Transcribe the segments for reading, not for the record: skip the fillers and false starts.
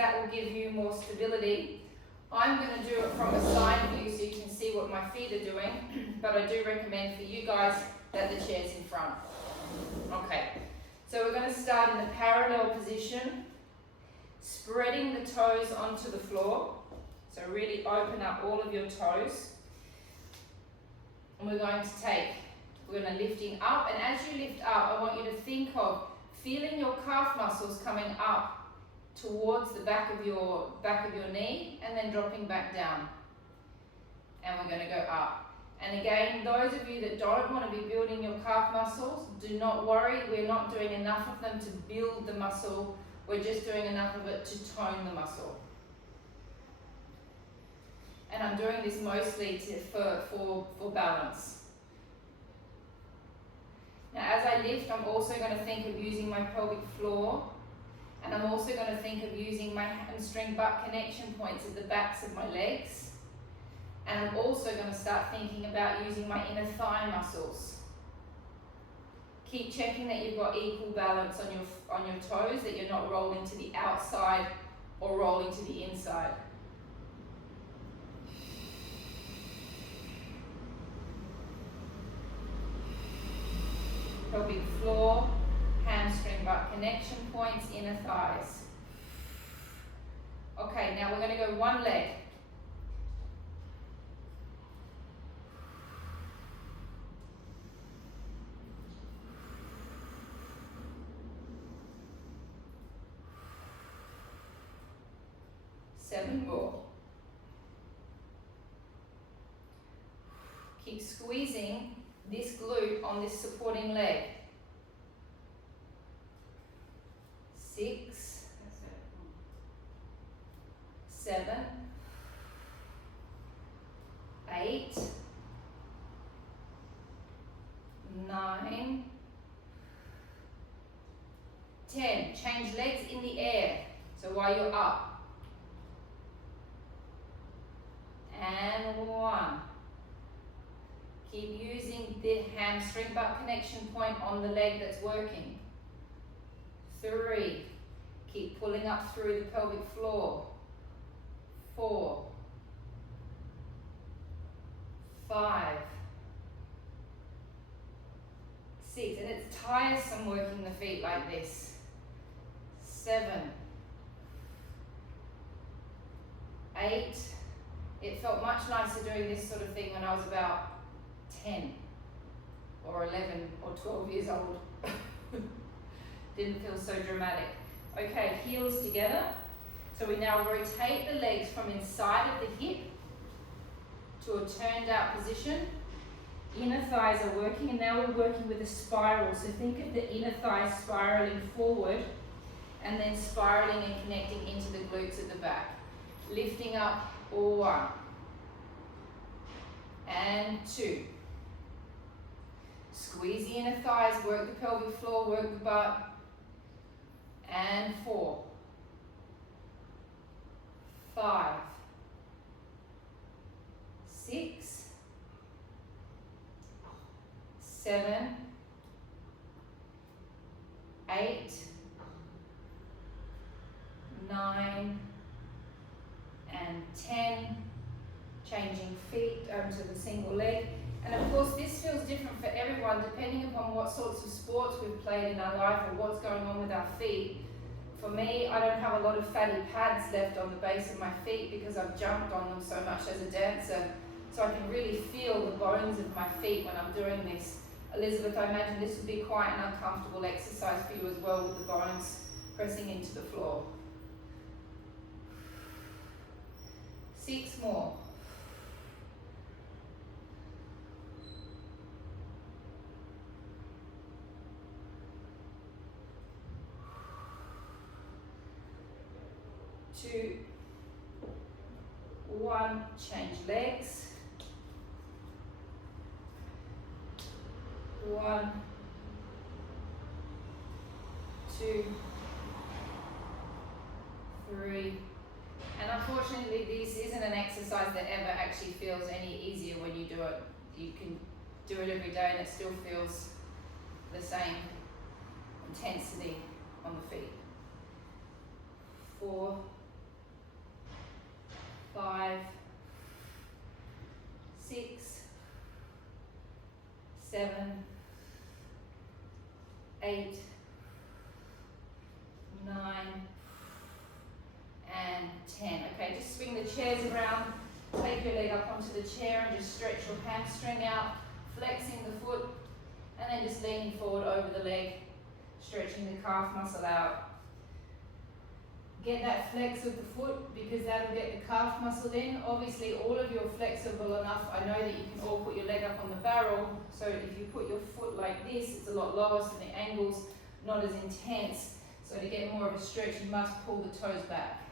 that will give you more stability. I'm going to do it from a side view so you can see what my feet are doing, but I do recommend for you guys that the chair's in front. Okay, so we're going to start in the parallel position, spreading the toes onto the floor. So really open up all of your toes. And we're going to lifting up, and as you lift up, I want you to think of feeling your calf muscles coming up towards the back of your knee and then dropping back down. And we're going to go up. And again, those of you that don't want to be building your calf muscles, do not worry. We're not doing enough of them to build the muscle. We're just doing enough of it to tone the muscle. And I'm doing this mostly for balance. Now as I lift, I'm also going to think of using my pelvic floor, and I'm also going to think of using my hamstring butt connection points at the backs of my legs. And I'm also going to start thinking about using my inner thigh muscles. Keep checking that you've got equal balance on your toes, that you're not rolling to the outside or rolling to the inside. Pelvic floor, hamstring butt connection points, inner thighs. Okay, now we're going to go one leg. Seven more. Keep squeezing this glute on this supporting leg. 6, 7, 8, 9, 10. Change legs in the air, so while you're up. And 1. Keep using the hamstring butt connection point on the leg that's working. 3. Keep pulling up through the pelvic floor. 4, 5, 6. And it's tiresome working the feet like this. 7, 8. It felt much nicer doing this sort of thing when I was about 10 or 11 or 12 years old. Didn't feel so dramatic. Okay, heels together. So we now rotate the legs from inside of the hip to a turned out position. Inner thighs are working, and now we're working with a spiral. So think of the inner thighs spiraling forward and then spiraling and connecting into the glutes at the back. Lifting up, 1 and 2. Squeeze the inner thighs, work the pelvic floor, work the butt. And 4, 5, 6, 7, 8, 9, and 10. Changing feet to the single leg. And of course this feels different for everyone depending upon what sorts of sports we've played in our life or what's going on with our feet. For me, I don't have a lot of fatty pads left on the base of my feet because I've jumped on them so much as a dancer. So I can really feel the bones of my feet when I'm doing this. Elizabeth, I imagine this would be quite an uncomfortable exercise for you as well, with the bones pressing into the floor. 6 more. 2, 1, change legs. 1, 2, 3. And unfortunately, this isn't an exercise that ever actually feels any easier when you do it. You can do it every day and it still feels the same intensity on the feet. 4, 5, 6, 7, 8, 9, and 10. Okay, just swing the chairs around, take your leg up onto the chair and just stretch your hamstring out, flexing the foot, and then just leaning forward over the leg, stretching the calf muscle out. Get that flex of the foot because that'll get the calf muscle in. Obviously all of you are flexible enough. I know that you can all put your leg up on the barrel, so if you put your foot like this, it's a lot lower, so the angle's not as intense. So to get more of a stretch, you must pull the toes back.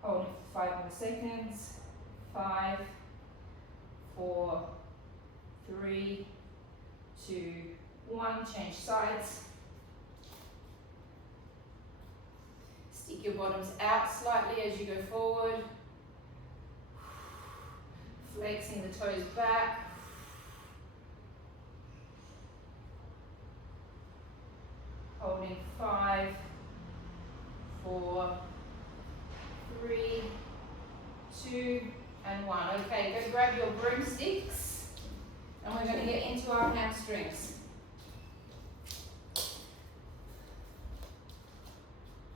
Hold it for 5 more seconds. 5, 4, 3, 2, 1. Change sides. Stick your bottoms out slightly as you go forward. Flexing the toes back. Holding 5, 4, 3, 2, and 1. Okay, go grab your broomsticks and we're going to get into our hamstrings.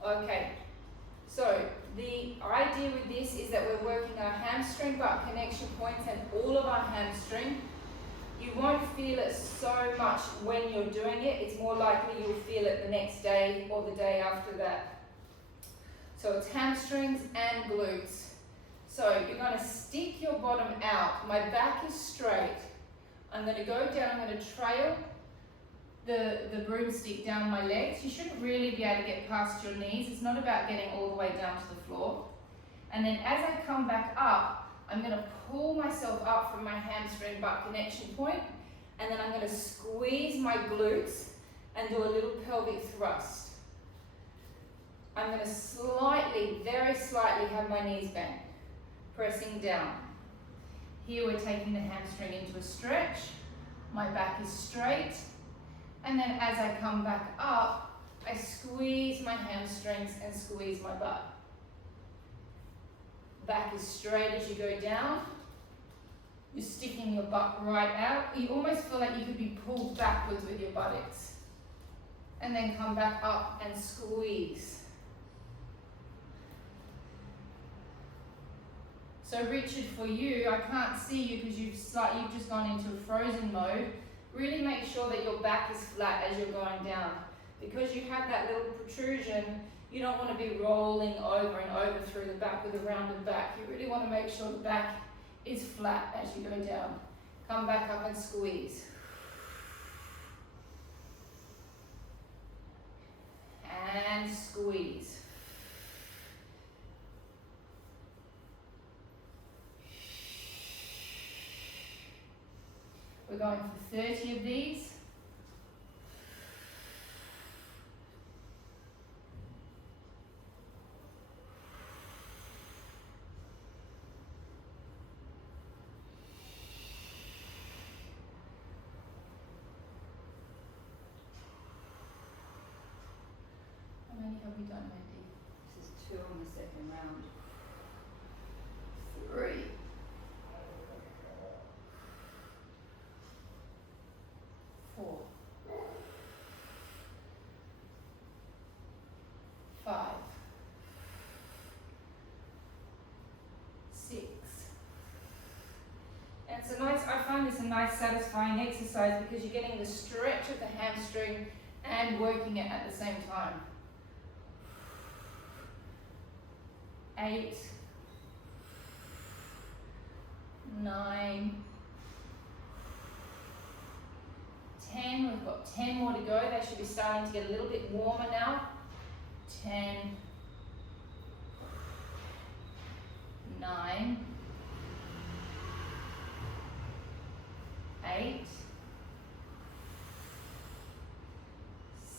Okay, so the idea with this is that we're working our hamstring butt connection points and all of our hamstring. You won't feel it so much when you're doing it. It's more likely you'll feel it the next day or the day after that. So it's hamstrings and glutes. So you're going to stick your bottom out. My back is straight. I'm going to go down, I'm going to trail the broomstick down my legs. You shouldn't really be able to get past your knees. It's not about getting all the way down to the floor. And then as I come back up, I'm going to pull myself up from my hamstring butt connection point, and then I'm going to squeeze my glutes and do a little pelvic thrust. I'm going to slightly, very slightly have my knees bent, pressing down. Here we're taking the hamstring into a stretch. My back is straight. And then as I come back up, I squeeze my hamstrings and squeeze my butt. Back is straight as you go down. You're sticking your butt right out. You almost feel like you could be pulled backwards with your buttocks. And then come back up and squeeze. So Richard, for you, I can't see you because you've just gone into a frozen mode. Really make sure that your back is flat as you're going down. Because you have that little protrusion, you don't want to be rolling over and over through the back with a rounded back. You really want to make sure the back is flat as you go down. Come back up and squeeze. And squeeze. We're going for 30 of these. How many have we done, Wendy? This is 2 on the second round. 3. 4. 5. 6. And it's a nice, I find this a nice satisfying exercise because you're getting the stretch of the hamstring and working it at the same time. 8, 9, 10, we've got 10 more to go. They should be starting to get a little bit warmer now. 10, 9, 8,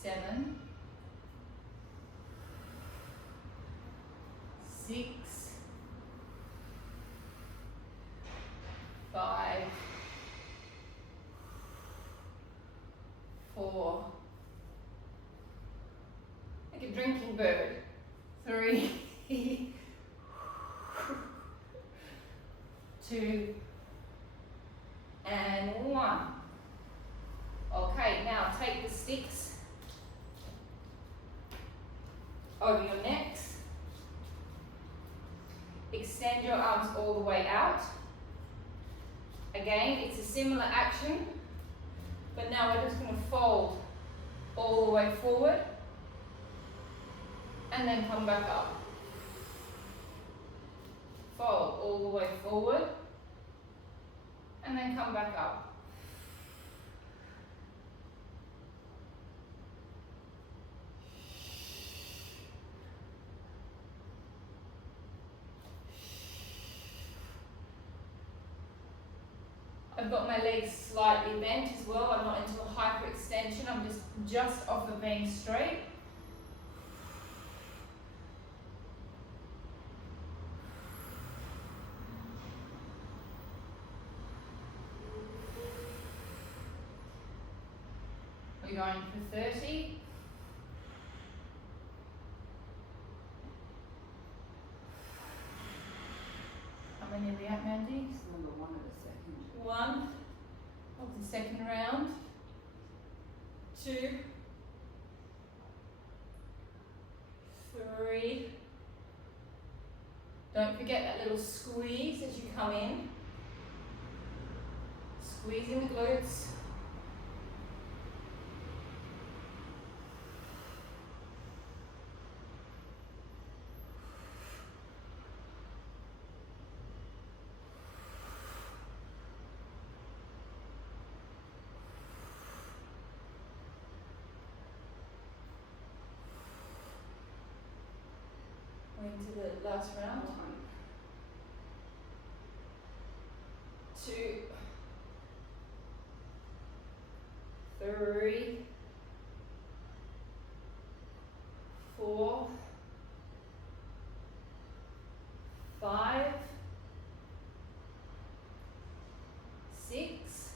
7, 6, 5, 4, like a drinking bird. 3, 2, and 1. Okay, now take the sticks over your necks. Extend your arms all the way out. Again, it's a similar action, but now we're just going to fold all the way forward and then come back up. Fold all the way forward and then come back up. I've got my legs slightly bent as well. I'm not into a hyperextension. I'm just off of being straight. We're going for 30. How many are we at, Mandy? It's number 1 of the second. 1 of the second round. 2, 3. Don't forget that little squeeze as you come in. Squeezing the glutes. Into the last round. 2, 3, 4, 5, 6,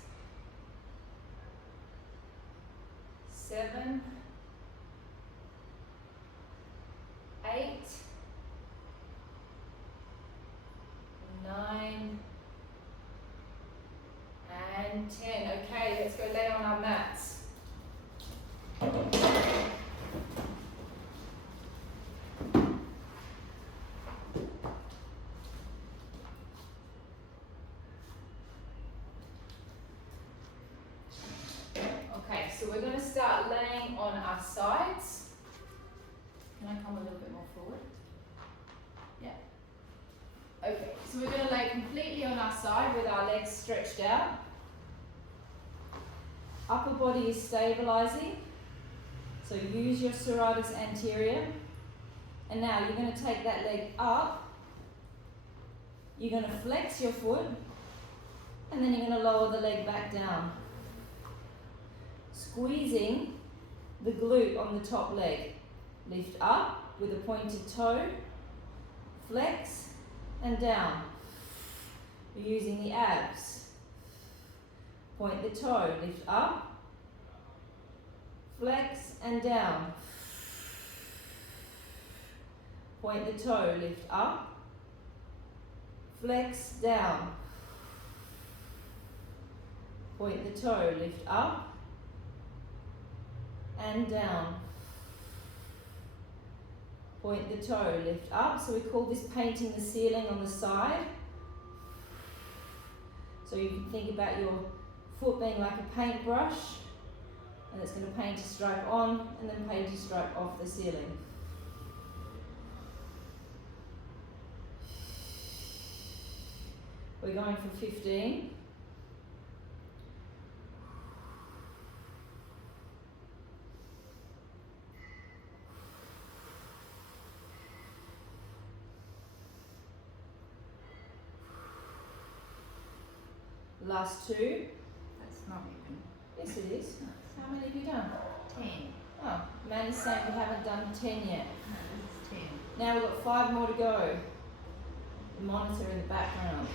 7, 8, 9, and 10. Okay, let's go lay on our mats. Okay, so we're going to start laying on our sides. Can I come a little bit more forward? Yeah. Okay, so we're going to lay completely on our side with our legs stretched out. Upper body is stabilizing, so use your serratus anterior. And now you're going to take that leg up, you're going to flex your foot, and then you're going to lower the leg back down. Squeezing the glute on the top leg. Lift up with a pointed toe, flex, and down. You're using the abs. Point the toe, lift up, flex, and down. Point the toe, lift up, flex, down. Point the toe, lift up, and down. Point the toe, lift up. So we call this painting the ceiling on the side. So you can think about your foot being like a paintbrush, and it's going to paint a stripe on and then paint a stripe off the ceiling. We're going for 15. Last 2. That's not even. Yes, it is. How many have you done? 10. Oh, Manny's saying we haven't done 10 yet. No, this is 10. Now we've got 5 more to go. The monitor in the background.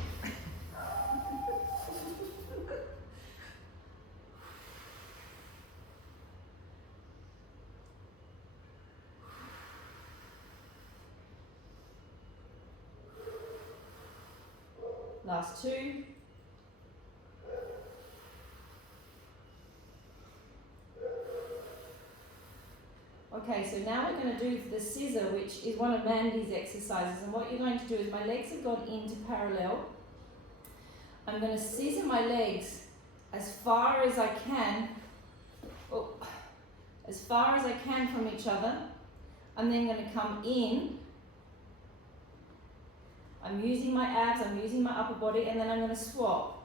Last 2. Okay, so now we're going to do the scissor, which is one of Mandy's exercises. And what you're going to do is my legs have gone into parallel. I'm going to scissor my legs as far as I can, as far as I can from each other. I'm then going to come in. I'm using my abs, I'm using my upper body, and then I'm going to swap.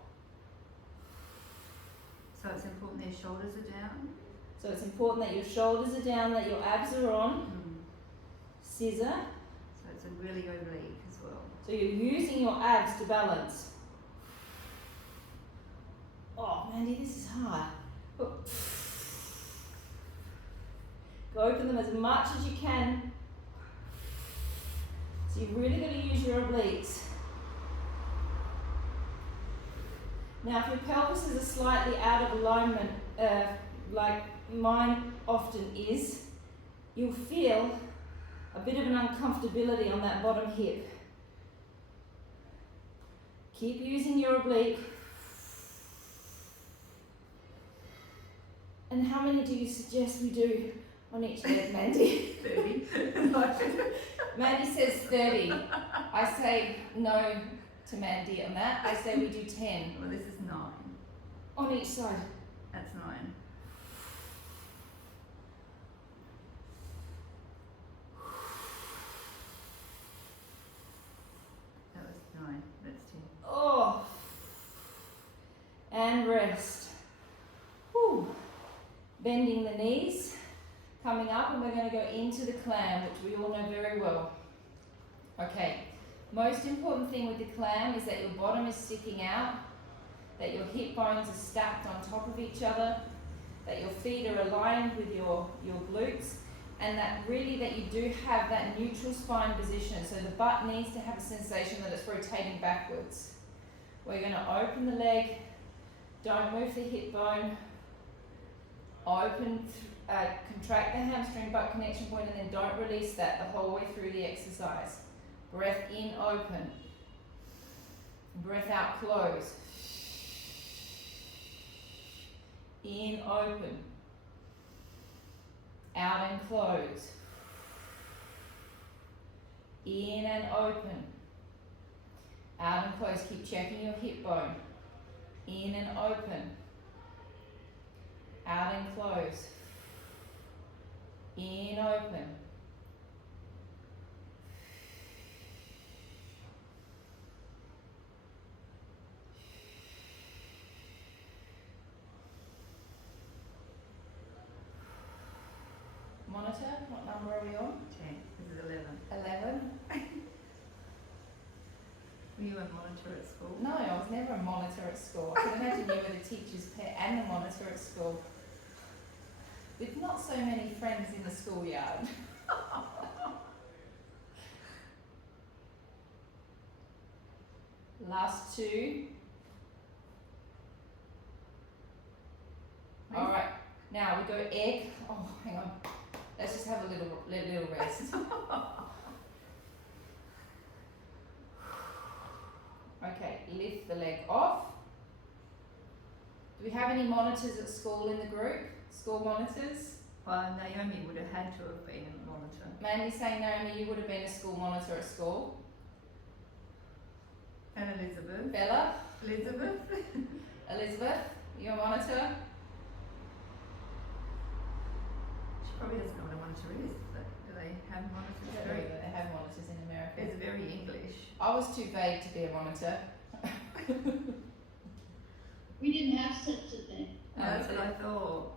So it's important their shoulders are down? So it's important that your shoulders are down, that your abs are on. Scissor. So it's a really oblique as well. So you're using your abs to balance. Oh, Mandy, this is hard. Go open them as much as you can. So you've really got to use your obliques. Now, if your pelvis is slightly out of alignment, like mine often is, you'll feel a bit of an uncomfortability on that bottom hip. Keep using your oblique. And how many do you suggest we do on each leg, Mandy? 30. Mandy says 30. I say no to Mandy on that. I say we do 10. Well, this is 9. On each side. That's 9. That was 9. That's 10. Oh. And rest. Whew. Bending the knees. Coming up, and we're going to go into the clam, which we all know very well. Okay. Most important thing with the clam is that your bottom is sticking out, that your hip bones are stacked on top of each other, that your feet are aligned with your glutes, and that really that you do have that neutral spine position. So the butt needs to have a sensation that it's rotating backwards. We're going to open the leg, don't move the hip bone, open, contract the hamstring butt connection point, and then don't release that the whole way through the exercise. Breath in, open. Breath out, close. In, open. Out and close. In and open. Out and close. Keep checking your hip bone. In and open. Out and close. In, open. Monitor, what number are we on? 10. This is 11. 11. Were you a monitor at school? No, I was never a monitor at school. I can imagine you were the teacher's pet and the monitor at school. With not so many friends in the schoolyard. Last 2. Alright, now we go egg. Oh, hang on. Let's just have a little rest. Okay, lift the leg off. Do we have any monitors at school in the group? School monitors? Well, Naomi would have had to have been a monitor. Mandy's saying, Naomi, you would have been a school monitor at school. And Elizabeth. Bella? Elizabeth? Elizabeth, you a monitor? She probably doesn't know what a monitor is, but do they have monitors? I don't know that they have monitors in America. It's very English. I was too vague to be a monitor. We didn't have such a thing. That's what I thought.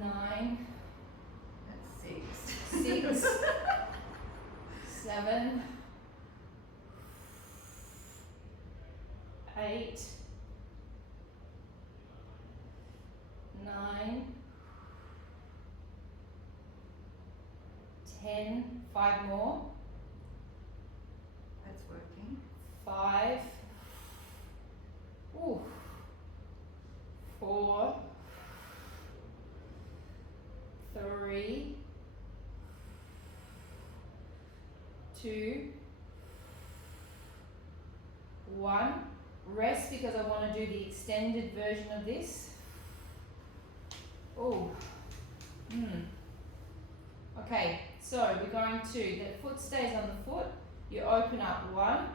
Nine, That's 6. 6, 7, 8, 9, 10, 5 more, That's working. 5, ooh, 4, 3, 2, 1. Rest because I want to do the extended version of this. Oh. Okay, so we're going to, the foot stays on the foot, you open up 1.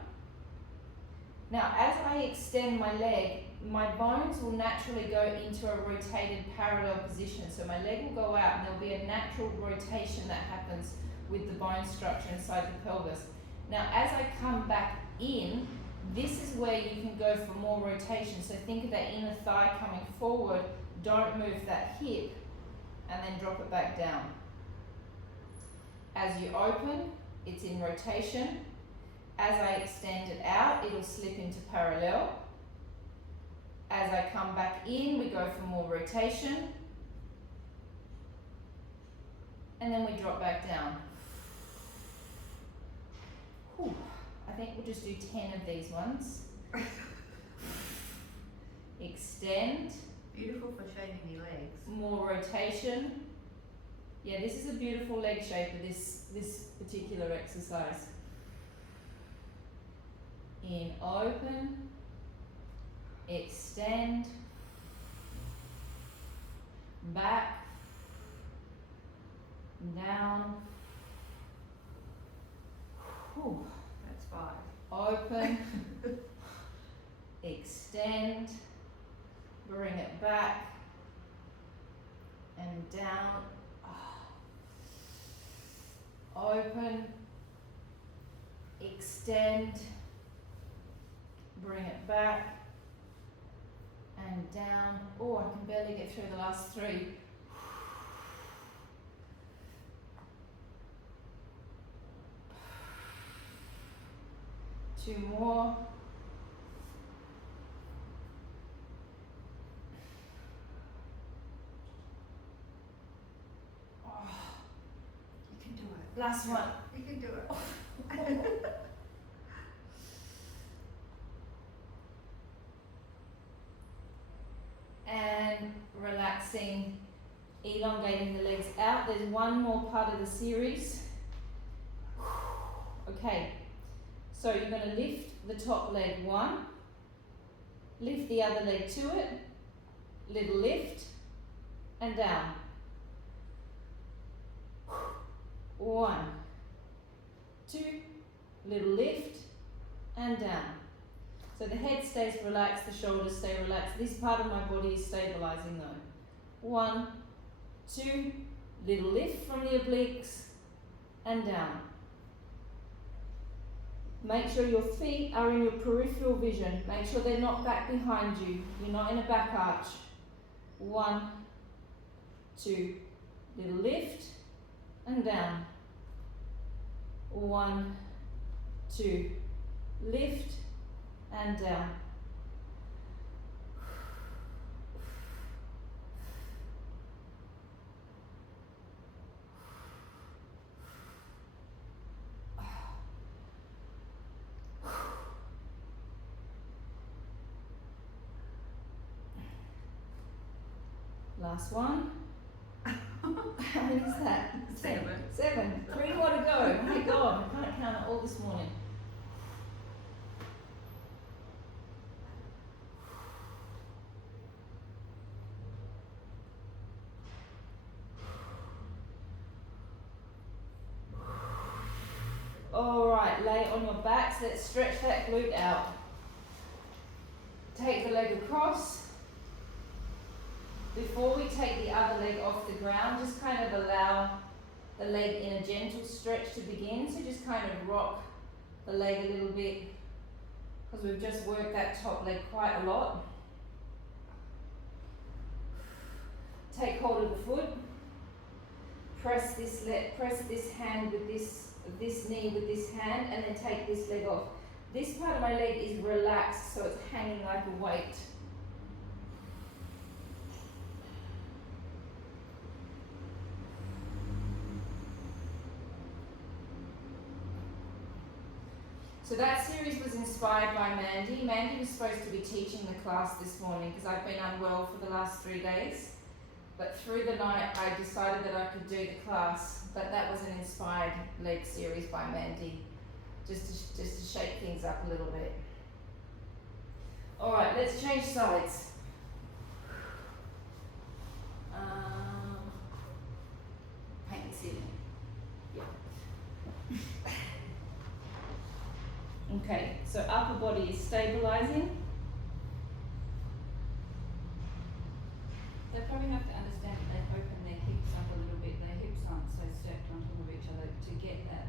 Now as I extend my leg, my bones will naturally go into a rotated parallel position. So my leg will go out and there'll be a natural rotation that happens with the bone structure inside the pelvis. Now as I come back in, this is where you can go for more rotation. So think of that inner thigh coming forward, don't move that hip, and then drop it back down. As you open, it's in rotation. As I extend it out, it'll slip into parallel. As I come back in, we go for more rotation. And then we drop back down. Whew. I think we'll just do 10 of these ones. Extend. Beautiful for shaving your legs. More rotation. Yeah, this is a beautiful leg shape of this particular exercise. In, open, extend, back, down. Whew. That's 5. Open, extend, bring it back, and down. Open, extend, bring it back, and down. Oh, I can barely get through the last 3. Two more. You can do it. Last one. You can do it. And relaxing, elongating the legs out. There's one more part of the series. Okay, so you're going to lift the top leg 1, lift the other leg to it, little lift, and down. 1, 2, little lift, and down. So the head stays relaxed, the shoulders stay relaxed. This part of my body is stabilizing though. 1, 2, little lift from the obliques, and down. Make sure your feet are in your peripheral vision. Make sure they're not back behind you. You're not in a back arch. 1, 2, little lift, and down. 1, 2, lift, and down. Last one. How many is that? 7. 7. 3 more to go. Oh my God, I can't count it all this morning. Alright, lay on your backs. Let's stretch that glute out. Take the leg across. Before we take the other leg off the ground, just kind of allow the leg in a gentle stretch to begin. So just kind of rock the leg a little bit because we've just worked that top leg quite a lot. Take hold of the foot. Press this hand with this knee with this hand, and then take this leg off. This part of my leg is relaxed, so it's hanging like a weight. So that series was inspired by Mandy. Mandy was supposed to be teaching the class this morning because I've been unwell for the last 3 days. But through the night I decided that I could do the class, but that was an inspired leg series by Mandy. just to shake things up a little bit. All right, let's change sides. Paint the ceiling. Yeah. Okay, so upper body is stabilizing. They probably have to understand that they open their hips up a little bit. Their hips aren't so stacked on top of each other to get that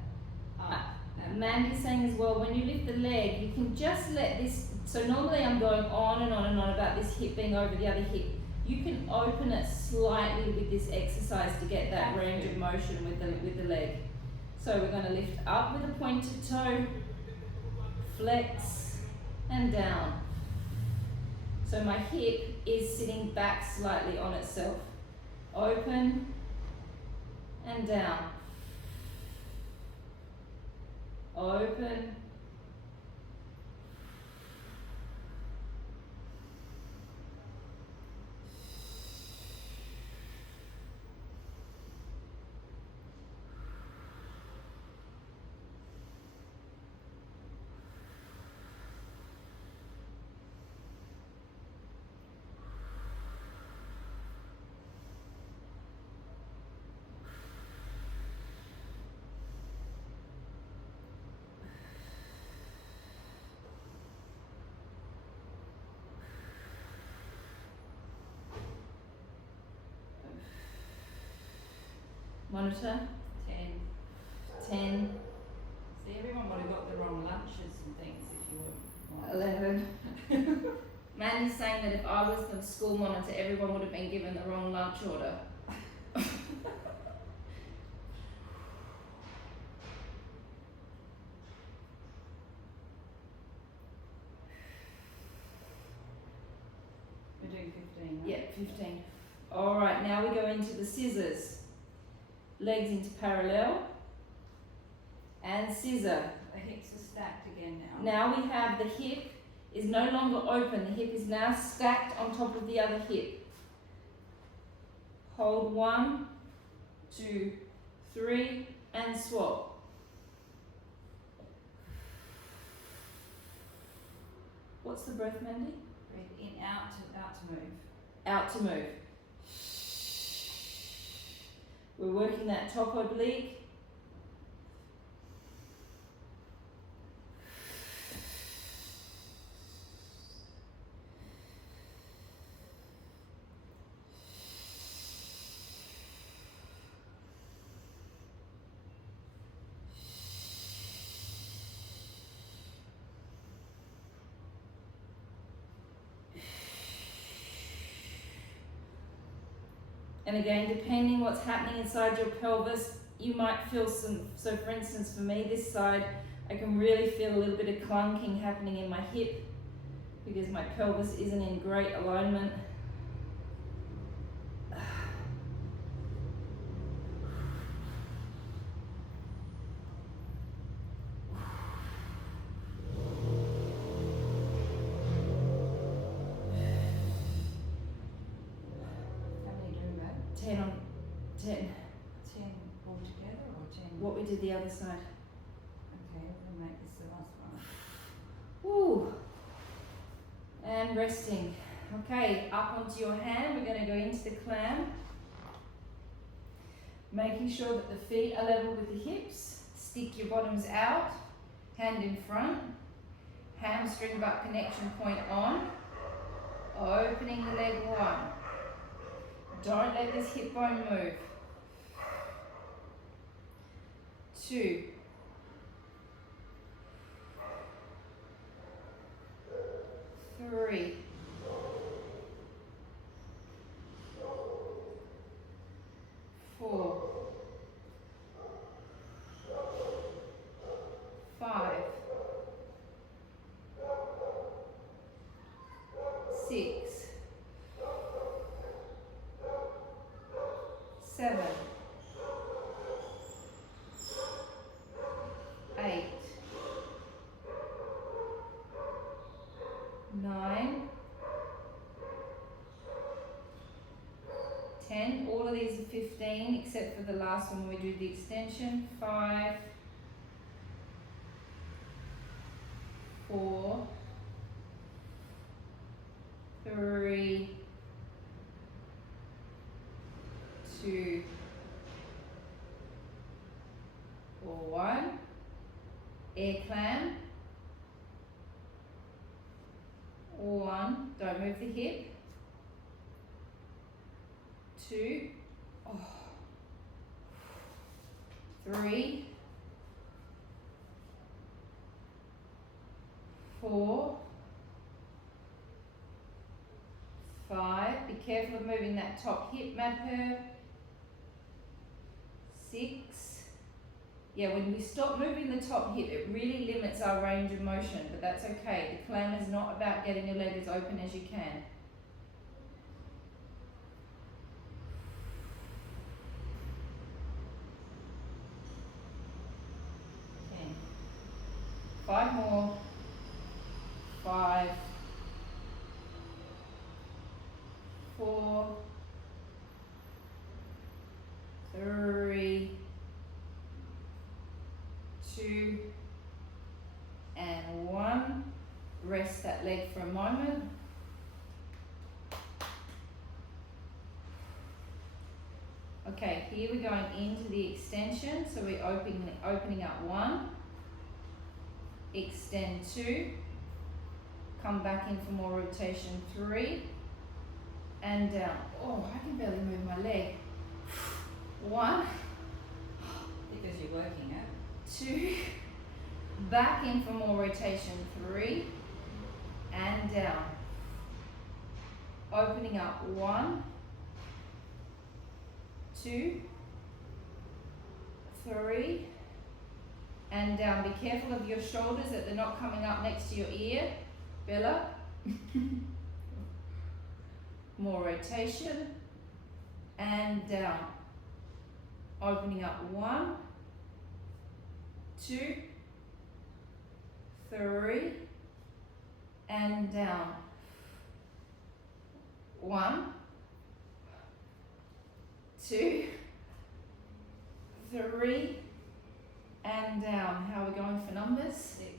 up. Mandy's saying as well, when you lift the leg, you can just let this, so normally I'm going on and on and on about this hip being over the other hip. You can open it slightly with this exercise to get that range of motion with the leg. So we're going to lift up with a pointed toe, flex, and down. So my hip is sitting back slightly on itself. Open and down. Open. Monitor. 10. See, everyone would have got the wrong lunches and things if you were. 11. Mandy's saying that if I was the school monitor, everyone would have been given the wrong lunch order. We're doing 15, right? Yeah, 15. All right, now we go into the scissors. Legs into parallel and scissor. The hips are stacked again now. Now we have the hip is no longer open. The hip is now stacked on top of the other hip. Hold 1, 2, 3, and swap. What's the breath, Mandy? Breathe in, out to move. Out to move. We're working that top oblique. And again, depending what's happening inside your pelvis, you might feel some, so for instance for me, this side, I can really feel a little bit of clunking happening in my hip because my pelvis isn't in great alignment. What we did the other side. Okay, we'll make this the last one. Woo. And resting. Okay, up onto your hand. We're going to go into the clam. Making sure that the feet are level with the hips. Stick your bottoms out. Hand in front. Hamstring butt connection point on. Opening the leg 1. Don't let this hip bone move. 2, 3, 4, 5, 6, 7, 8, 9, 10. All of these are 15 except for the last one where we do the extension. 5, 4, 3, 2, or 1. Air clam. 1, don't move the hip. 2, 3, 4, 5. Be careful of moving that top hip, Madher. 6. Yeah, when we stop moving the top hip, it really limits our range of motion, but that's okay. The clam is not about getting your leg as open as you can. 10. 5 more. 5, 4, 3, 2, and 1. Rest that leg for a moment. Okay, here we're going into the extension, so we're opening up 1, extend 2, come back in for more rotation 3, and down. Oh, I can barely move my leg. 1, Because you're working it. 2, back in for more rotation 3, and down. Opening up 1, 2, 3, and down. Be careful of your shoulders that they're not coming up next to your ear. Bella. More rotation, and down. Opening up 1, 2, 3, and down. 1, 2, 3, and down. How are we going for numbers? 6.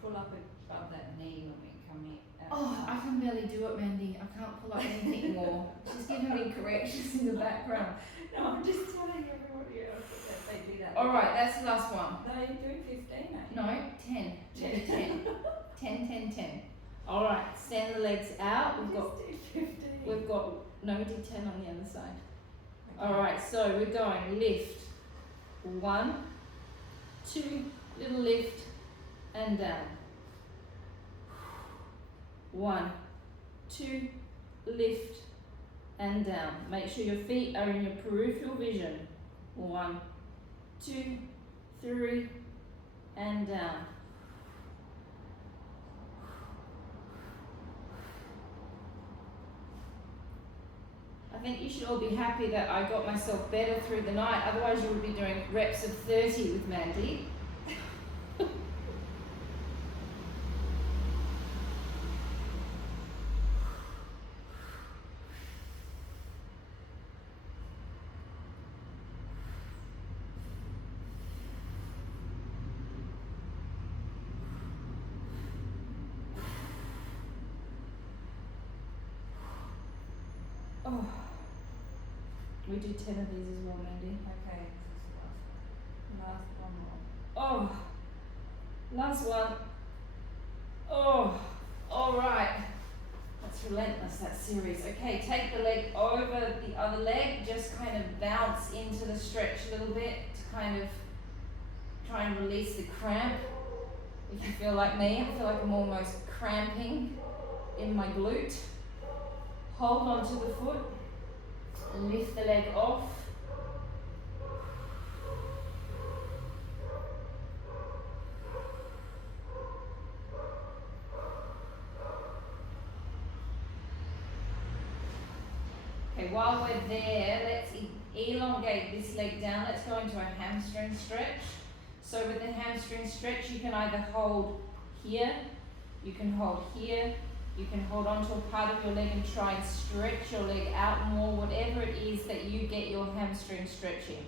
Pull up above that knee when we come in. Oh, I can barely do it, Mandy. I can't pull up anything more. She's giving me corrections in the background. No, I'm just telling everybody else that they do that. Alright, that's the last one. No, you're doing 15, ain't you? No, 10. 10. 10, 10, 10. Alright, stand the legs out. We've got, no, we did 10 on the other side. Okay. Alright, so we're going lift. 1, 2, little lift, and down. 1, 2, lift, and down. Make sure your feet are in your peripheral vision. 1, 2, 3, and down. I think you should all be happy that I got myself better through the night, otherwise you would be doing reps of 30 with Mandy. Oh. We do 10 of these as well, Mandy. Okay, this is the last one more. Oh, last one. Oh, all right. That's relentless, that series. Okay, take the leg over the other leg. Just kind of bounce into the stretch a little bit to kind of try and release the cramp. If you feel like me, I feel like I'm almost cramping in my glute. Hold onto the foot, lift the leg off. Okay, while we're there, let's elongate this leg down. Let's go into a hamstring stretch. So with the hamstring stretch, you can either hold here, you can hold here, you can hold onto a part of your leg and try and stretch your leg out more, whatever it is that you get your hamstring stretching.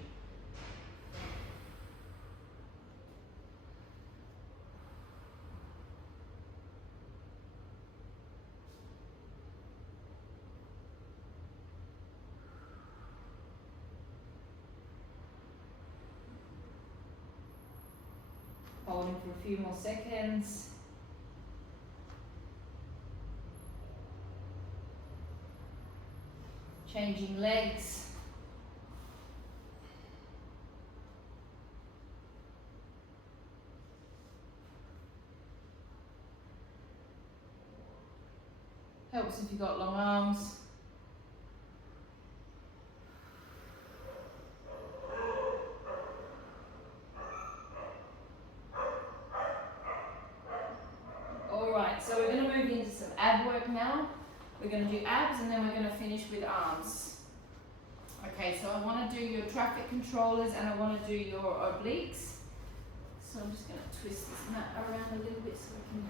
Holding for a few more seconds. Changing legs. Helps if you've got long arms. Alright, so we're going to move into some ab work now. We're going to do abs and then we're going to finish with arms. Okay, so I want to do your traffic controllers and I want to do your obliques. So I'm just going to twist this mat around a little bit so I can...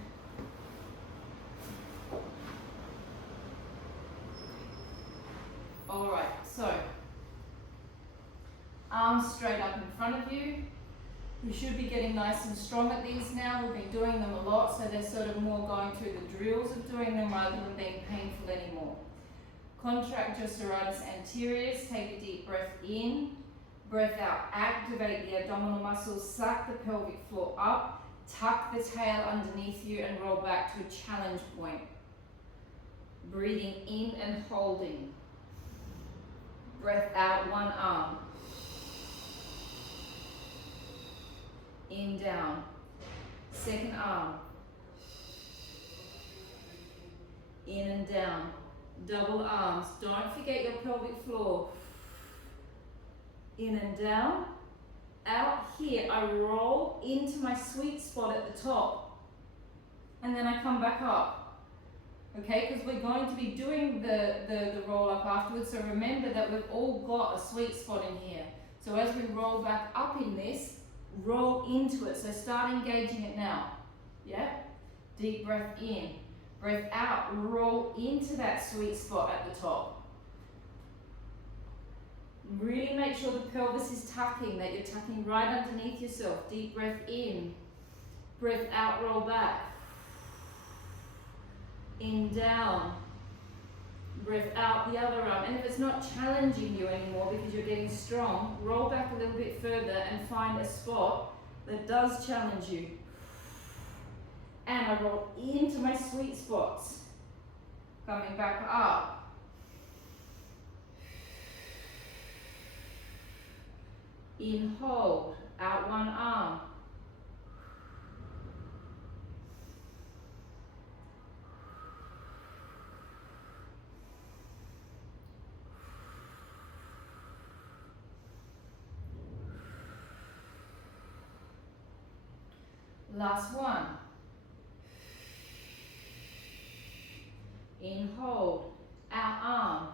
Alright, so arms straight up in front of you. We should be getting nice and strong at these now. We've been doing them a lot, so they're sort of more going through the drills of doing them rather than being painful anymore. Contract your serratus anteriors, take a deep breath in, breath out, activate the abdominal muscles, suck the pelvic floor up, tuck the tail underneath you and roll back to a challenge point. Breathing in and holding. Breath out, one arm. In, down. Second arm. In and down. Double arms. Don't forget your pelvic floor. In and down. Out here, I roll into my sweet spot at the top. And then I come back up. Okay, because we're going to be doing the roll up afterwards. So remember that we've all got a sweet spot in here. So as we roll back up in this, roll into it. So start engaging it now. Yeah? Deep breath in. Breath out. Roll into that sweet spot at the top. Really make sure the pelvis is tucking, that you're tucking right underneath yourself. Deep breath in. Breath out, roll back. In, down. Breath out the other arm. And if it's not challenging you anymore because you're getting strong, roll back a little bit further and find a spot that does challenge you. And I roll into my sweet spots. Coming back up. In, hold. Out one arm. Last one. In, hold. Out arm.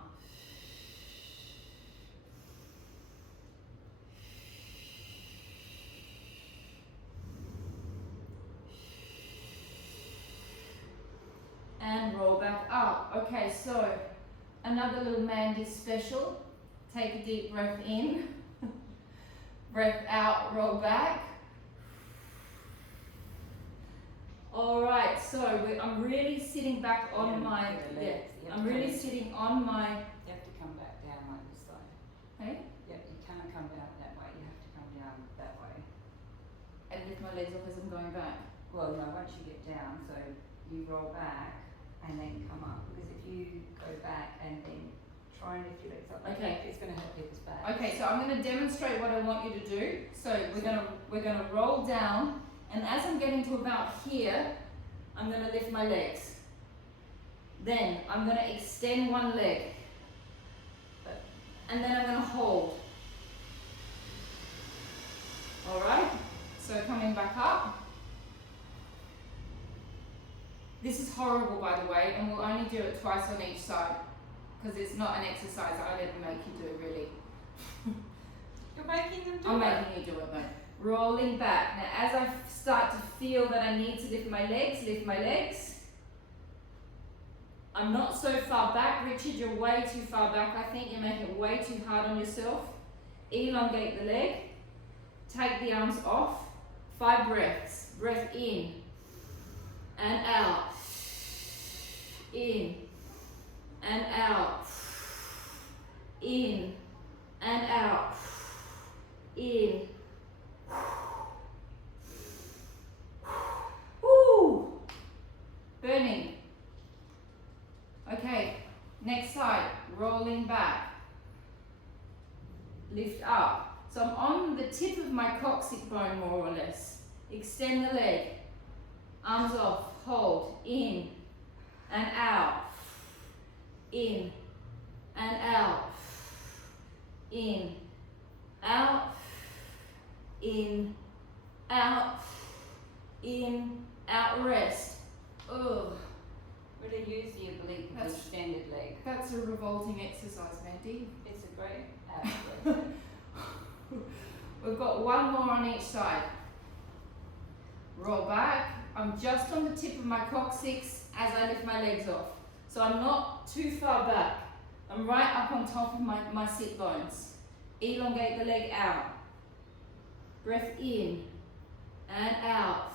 And roll back up. Okay, so another little Mandy special. Take a deep breath in. Breath out, roll back. Alright, so I'm really sitting back on my, I'm really sitting on my... You have to come back down like this though. Hey? Yep, you can't come down that way, you have to come down that way. And lift my legs up as I'm going back. Well, no, once you get down, so you roll back and then come up. Because if you go back and then try and lift your legs up, Okay. It's going to hurt people's back. Okay, so I'm going to demonstrate what I want you to do. So we're going to roll down, and as I'm getting to about here, I'm going to lift my legs. Then I'm going to extend one leg, and then I'm going to hold. All right. So coming back up. This is horrible, by the way, and we'll only do it twice on each side because it's not an exercise I'd ever make you do, really. You're making them do I'm it. making you do it though. Rolling back. Now as I start to feel that I need to lift my legs. I'm not so far back. Richard, you're way too far back. I think you're making it way too hard on yourself. Elongate the leg. Take the arms off. 5 breaths. Breath in and out. In and out. In and out. In. Woo! Burning. Okay, next side, rolling back. Lift up. So I'm on the tip of my coccyx bone more or less. Extend the leg. Arms off, hold, in and out. In and out. In, out, in, out, in, out, rest. Ugh. Really use the oblique with That's- the extended leg. That's a revolting exercise, Mandy. It's a great exercise. We've got one more on each side. Roll back. I'm just on the tip of my coccyx as I lift my legs off. So I'm not too far back. I'm right up on top of my sit bones. Elongate the leg out. Breath in and out.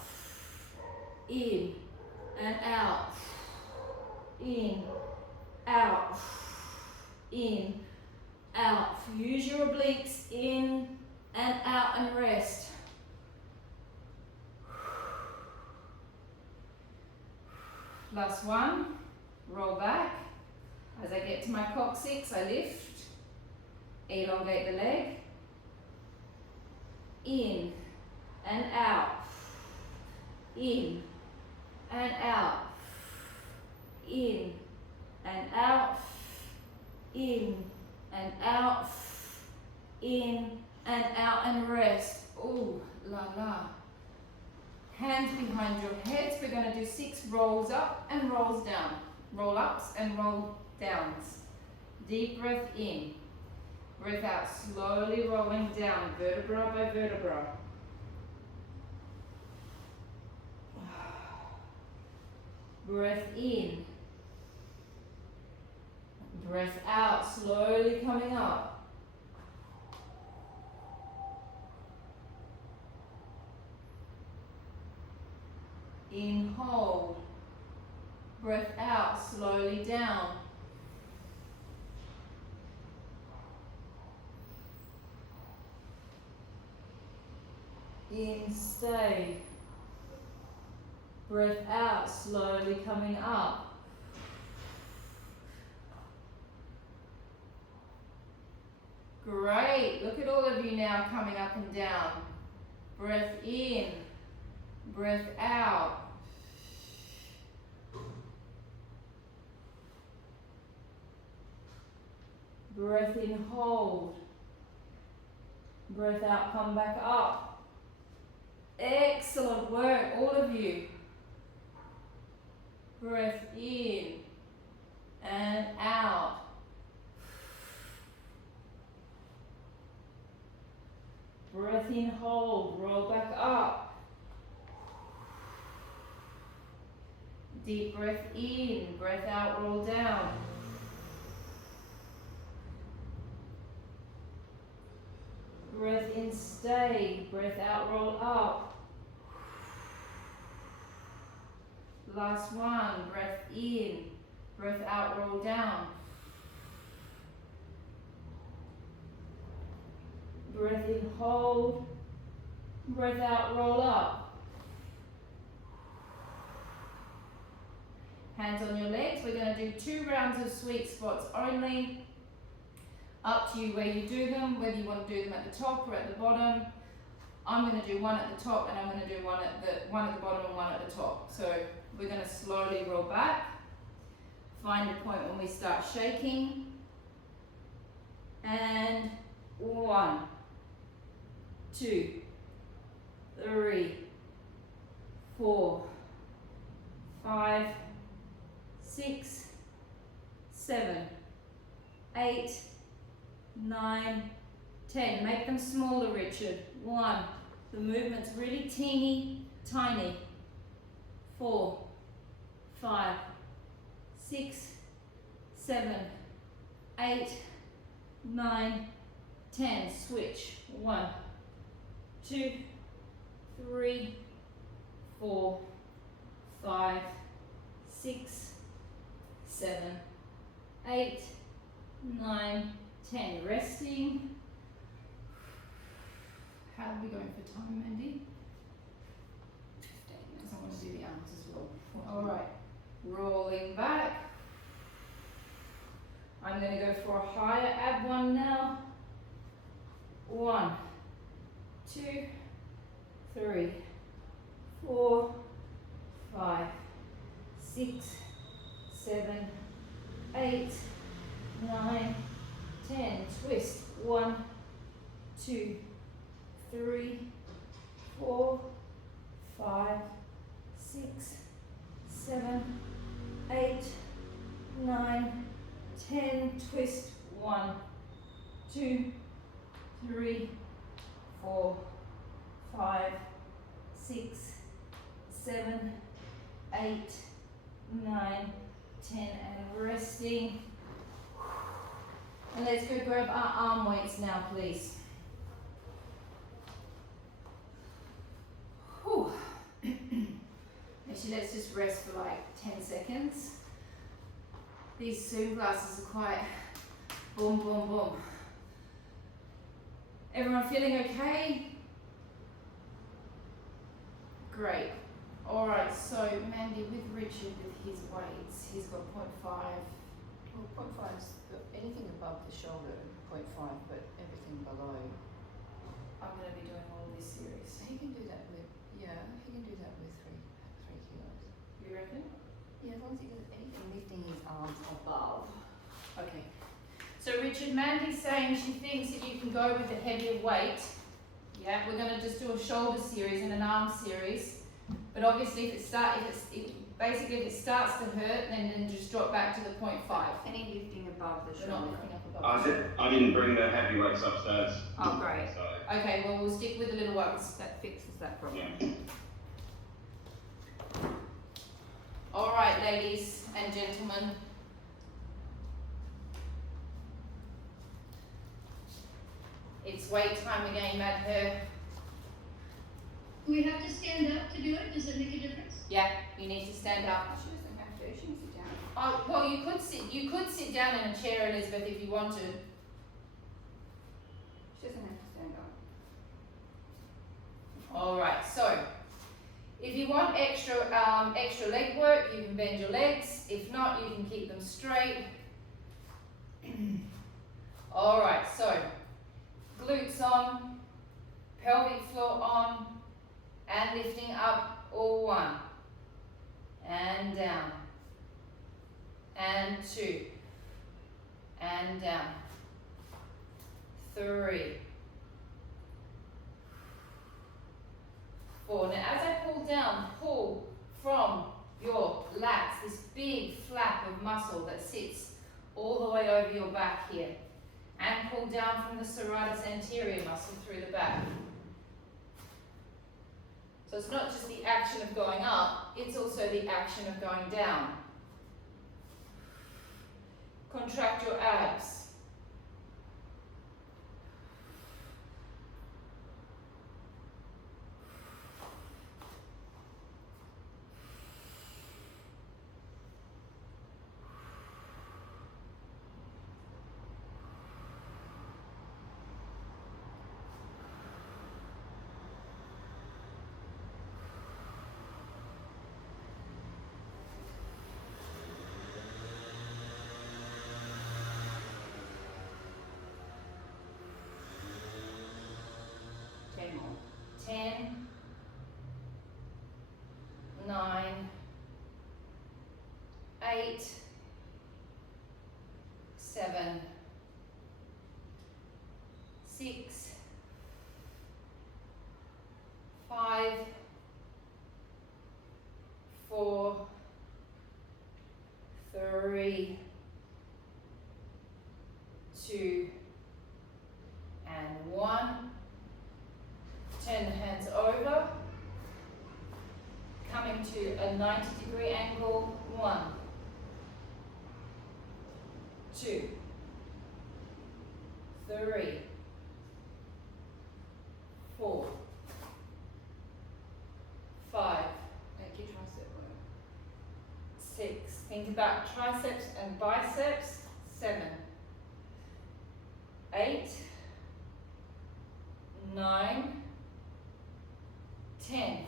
In and out. In, out, in, out. Use your obliques in and out and rest. Last one. Roll back. As I get to my coccyx, I lift. Elongate the leg. In and out. In and out. In and out. In and out. In and out and rest. Ooh, la la. Hands behind your heads. We're going to do 6 rolls up and rolls down. Roll ups and roll downs. Deep breath in. Breath out, slowly rolling down, vertebra by vertebra. Breath in. Breath out, slowly coming up. In, hold. Breath out, slowly down. In, stay. Breath out, slowly coming up. Great, look at all of you now coming up and down. Breath in, breath out. Breath in, hold. Breath out, come back up. Excellent work, all of you. Breath in and out. Breath in, hold, roll back up. Deep breath in, breath out, roll down. Breath in, stay, breath out, roll up. Last one, breath in, breath out, roll down. Breath in, hold, breath out, roll up. Hands on your legs. We're going to do 2 rounds of sweet spots only. Up to you where you do them, whether you want to do them at the top or at the bottom. I'm going to do one at the top and I'm going to do one at the bottom and one at the top. So we're going to slowly roll back. Find a point when we start shaking. And 1, 2, 3, 4, 5, 6, 7, 8, 9, 10. Make them smaller, Richard. 1. The movement's really teeny tiny. 4, 5, 6, 7, 8, 9, 10. Switch. 1, 2, 3, 4, 5, 6, 7, 8, 9, 10. Resting. How are we going for time, Mandy? 15 Because I want to do the arms as well. Alright. Rolling back. I'm going to go for a higher ab one now. 1, 2, 3, 4, 5, 6, 7, 8, 9, 10. Twist. 1, 2, 3, 4, 5, 6, 7, 8, 9, 10. Twist. 1, 2, 3, 4, 5, 6, 7, 8, 9, 10. And resting. And let's go grab our arm weights now, please. Whew. Actually, let's just rest for like 10 seconds. These Zoom glasses are quite boom, boom, boom. Everyone feeling okay? Great. Alright, so Mandy, with Richard, with his weights, he's got 0.5. Well, 0.5 is anything above the shoulder, 0.5, but everything below. I'm going to be doing all this series. He can do that with, yeah, he can do that with 3 kilos. You reckon? Yeah, as long as he does anything lifting his arms above. Okay. So Richard, Mandy's saying she thinks that you can go with a heavier weight. Yeah, we're going to just do a shoulder series and an arm series. But obviously, if it starts to hurt, then just drop back to the 0.5. Any lifting above the We're not shoulder. lifting up above. I didn't bring the heavy weights upstairs. Oh, great. So, Okay, well we'll stick with the little ones. That fixes that problem. yeah. All right, ladies and gentlemen. It's weight time again, Madher. Do we have to stand up to do it? Does it make a difference? Yeah, you need to stand up. She doesn't have to. She can sit down. Oh, well, you could sit down in a chair, Elizabeth, if you wanted. She doesn't have to stand up. All right, so if you want extra leg work, you can bend your legs. If not, you can keep them straight. All right, so glutes on, pelvic floor on, and lifting up, all 1, and down, and 2, and down, 3, 4. Now as I pull down, pull from your lats, this big flap of muscle that sits all the way over your back here, and pull down from the serratus anterior muscle through the back. So it's not just the action of going up, it's also the action of going down. Contract your abs. More. 10, 9, 8, 7, 6, 5, 4, 3, 2, and and 1. Turn the hands over, coming to a 90-degree angle. 1, 2, 3, 4, 5, Make your tricep work. 6. Think about triceps and biceps. 7, 8, 9, 10.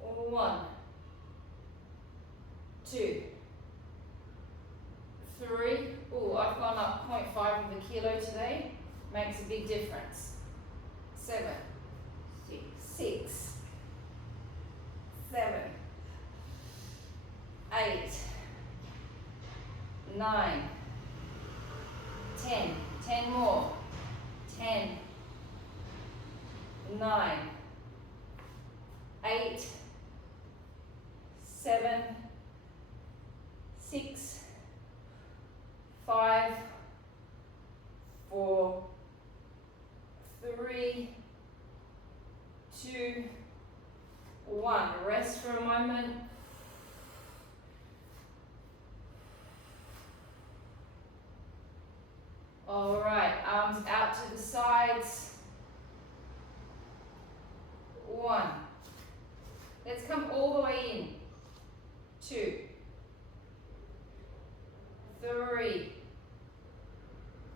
1, 2, 3. Oh, I've gone up 0.5 of a kilo today. Makes a big difference. 7, 6, 7, 8, 9, 10. 10 more. 10, 9, 8, 7, 6, 5, 4, 3, 2, 1. Rest for a moment. All right, arms out to the sides. 1. Let's come all the way in. 2, 3.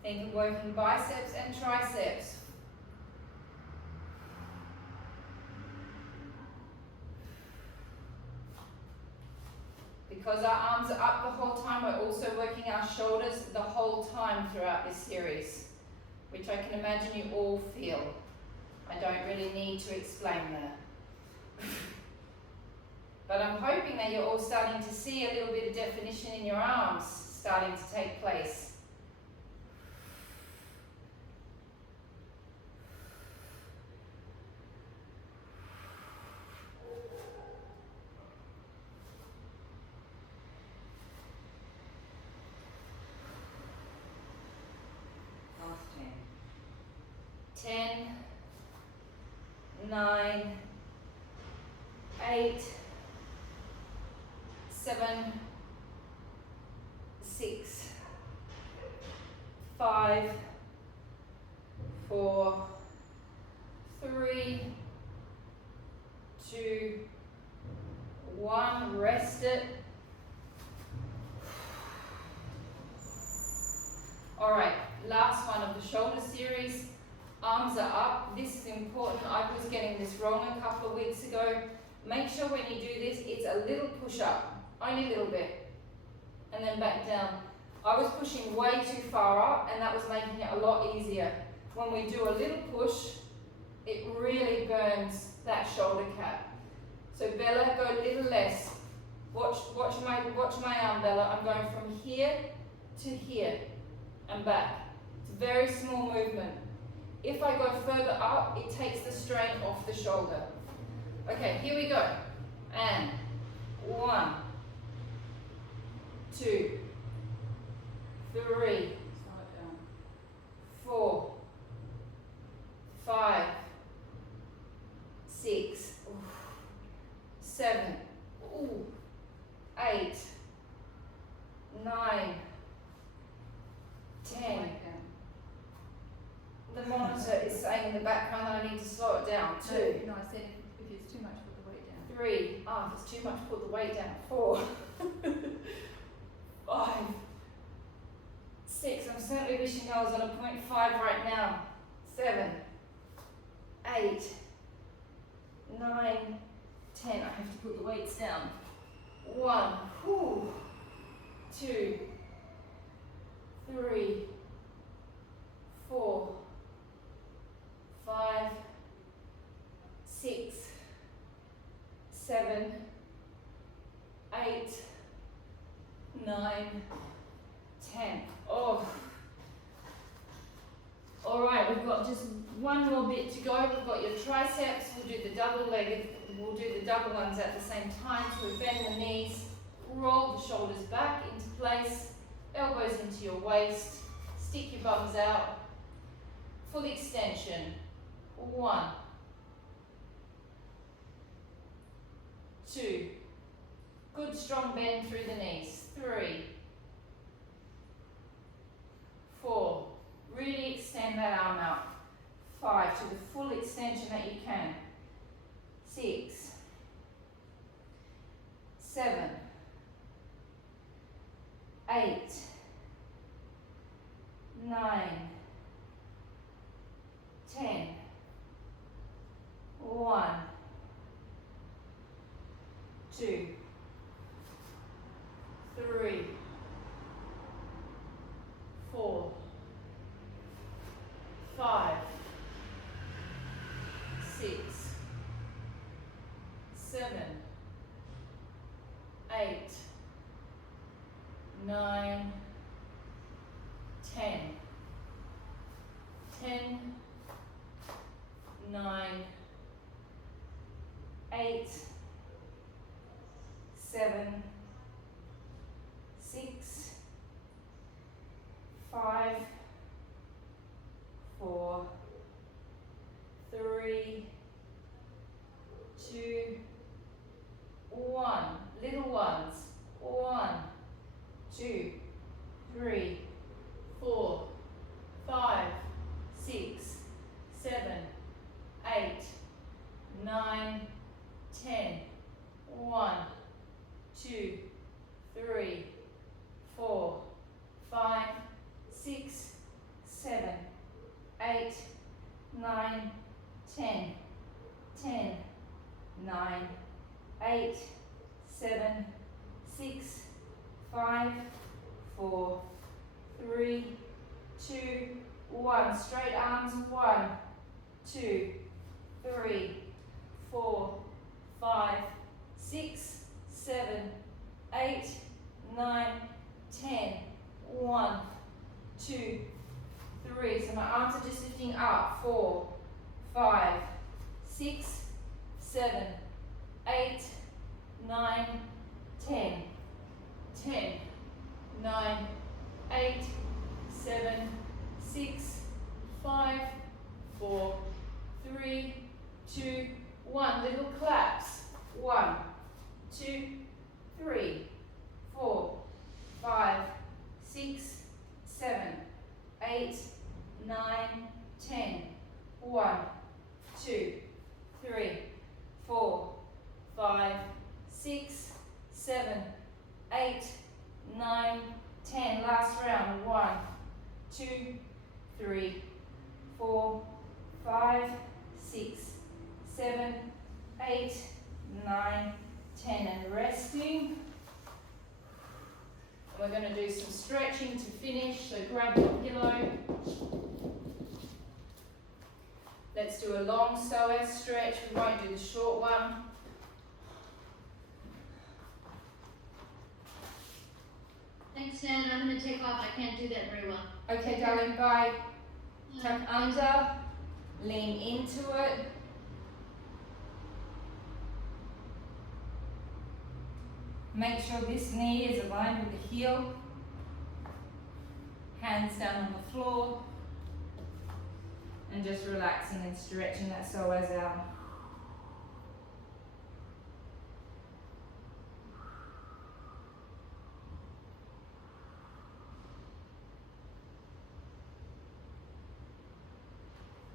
Think of working biceps and triceps. 4. Because our arms are up the whole time, we're also working our shoulders the whole time throughout this series, which I can imagine you all feel. I don't really need to explain that. But I'm hoping that you're all starting to see a little bit of definition in your arms starting to take place. Last 10. 10, 9, 8, 7, 6, 5, 4, 3, 2, 1. Rest it. All right, last one of the shoulder series. Arms are up. This is important. I was getting this wrong a couple of weeks ago. Make sure when you do this, it's a little push up, only a little bit, and then back down. I was pushing way too far up, and that was making it a lot easier. When we do a little push, it really burns that shoulder cap. So Bella, go a little less. Watch my arm, Bella. I'm going from here to here and back. It's a very small movement. If I go further up, it takes the strain off the shoulder. Okay, here we go. And 1, 2, 3, Slow it down. 4, 5, 6, 7, 8, 9, 10. The monitor is saying in the background that I need to slow it down. 2, No, I said if it's too much, put the weight down. 3, if it's too much, put the weight down. 4, 5, 6. I'm certainly wishing I was on a 0.5 right now. 7, 8, 9, 10. I have to put the weights down. 1, 2, 3, 4, 5, 6, 7, 8, 9, 10. Oh. All right, we've got just one more bit to go. We've got your triceps. We'll do the double-legged. We'll do the double ones at the same time. So we bend the knees, roll the shoulders back into place, elbows into your waist, stick your bums out. full extension. 1, 2, good strong bend through the knees. 3, 4, really extend that arm out. 5, to the full extension that you can. 6, 7, 8, 9, 10, 1, 2, 3, 4, 5, 6, 7, 8, 9, 10, 10, 9, 8, 7, 6, 5, 4, 3, 2, 1. Little ones. 1, 2, 3, 4, 5, 6, 7, 8, 9, 10. 1, 2, 3, 4, 5, 6, 7, 8, 9, 10. 10, 9, 8, 7, 6, 5, 4, 3, 2, 1. Straight arms. 1, 2, 3, 4, 5, 6, 7, 8, 9, 10. 1, 2, 3. So my arms are just lifting up. 4, 5, 6, 7, 8, 9, 10. 10, 9, 8, 7, 6, 5, 4, 3, 2, 1. Little claps. 1, 2, 3, 4, 5, 6, 7, 8, 9, 10. 1, 2, 3, 4, 5, 6, 7, 8, 9, 10. Last round. 1, 2, 3, 4, 5, 6, 7, 8, 9, 10. And resting. We're going to do some stretching to finish. So grab your pillow. Let's do a long psoas stretch. We won't do the short one. Thanks, Dad. I'm going to take off. I can't do that very well. Okay, darling, bye. Tuck under, lean into it. Make sure this knee is aligned with the heel. Hands down on the floor. And just relaxing and stretching that psoas out.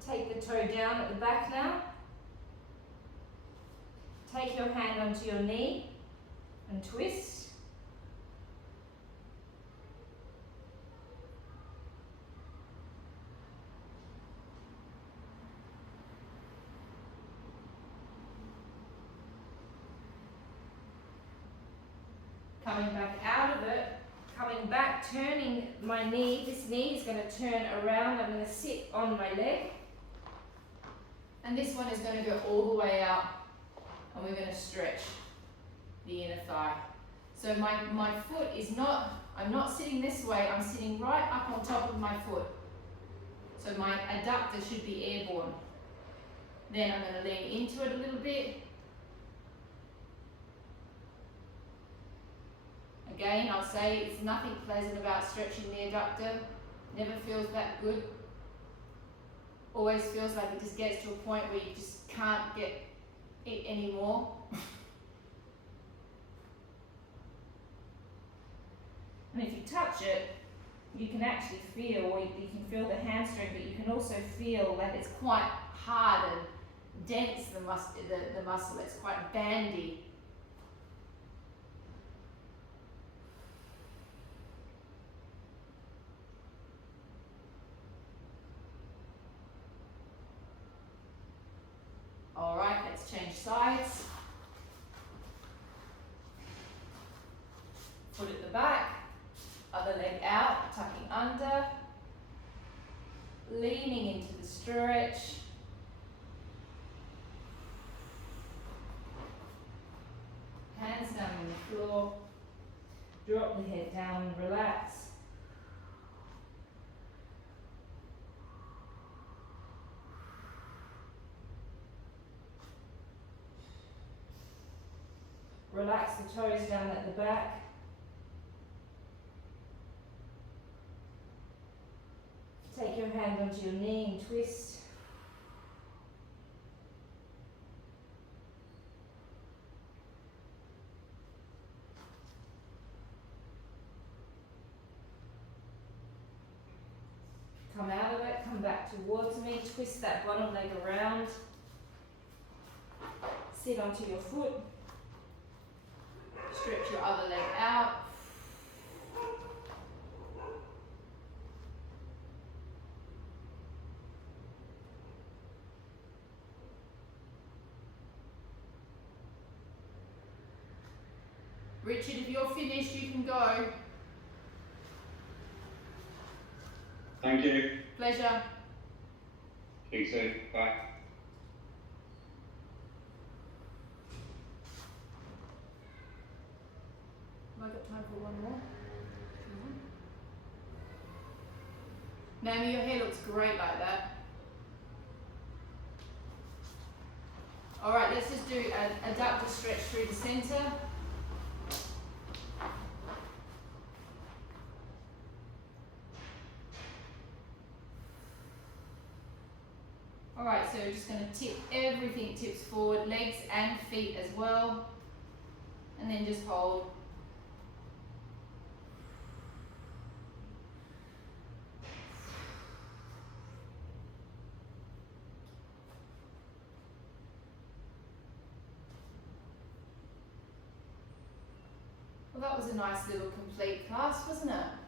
Take the toe down at the back now. Take your hand onto your knee and twist. Coming back out of it, coming back, turning my knee. This knee is going to turn around. I'm going to sit on my leg. And this one is going to go all the way out. And we're going to stretch the inner thigh. So my foot is not, I'm not sitting this way, I'm sitting right up on top of my foot. So my adductor should be airborne. Then I'm going to lean into it a little bit. Again, I'll say it's nothing pleasant about stretching the adductor. Never feels that good. always feels like it just gets to a point where you just can't get it anymore. And if you touch it, you can actually feel, or you can feel the hamstring, but you can also feel that it's quite hard and dense, the muscle, it's quite bandy. All right, let's change sides. Foot at the back, other leg out, tucking under, leaning into the stretch. Hands down on the floor, drop the head down and relax. Relax the toes down at the back. Take your hand onto your knee and twist. Come out of it, come back towards me, twist that bottom leg around. Sit onto your foot. Stretch your other leg out. Richard, if you're finished, you can go. Thank you. Pleasure. Speak soon. Bye. Have I got time for one more? Naomi, your hair looks great like that. Alright, let's just do an adductor stretch through the center. Alright, so we're just going to tip, everything tips forward, legs and feet as well. And then just hold. Well, that was a nice little complete class, wasn't it?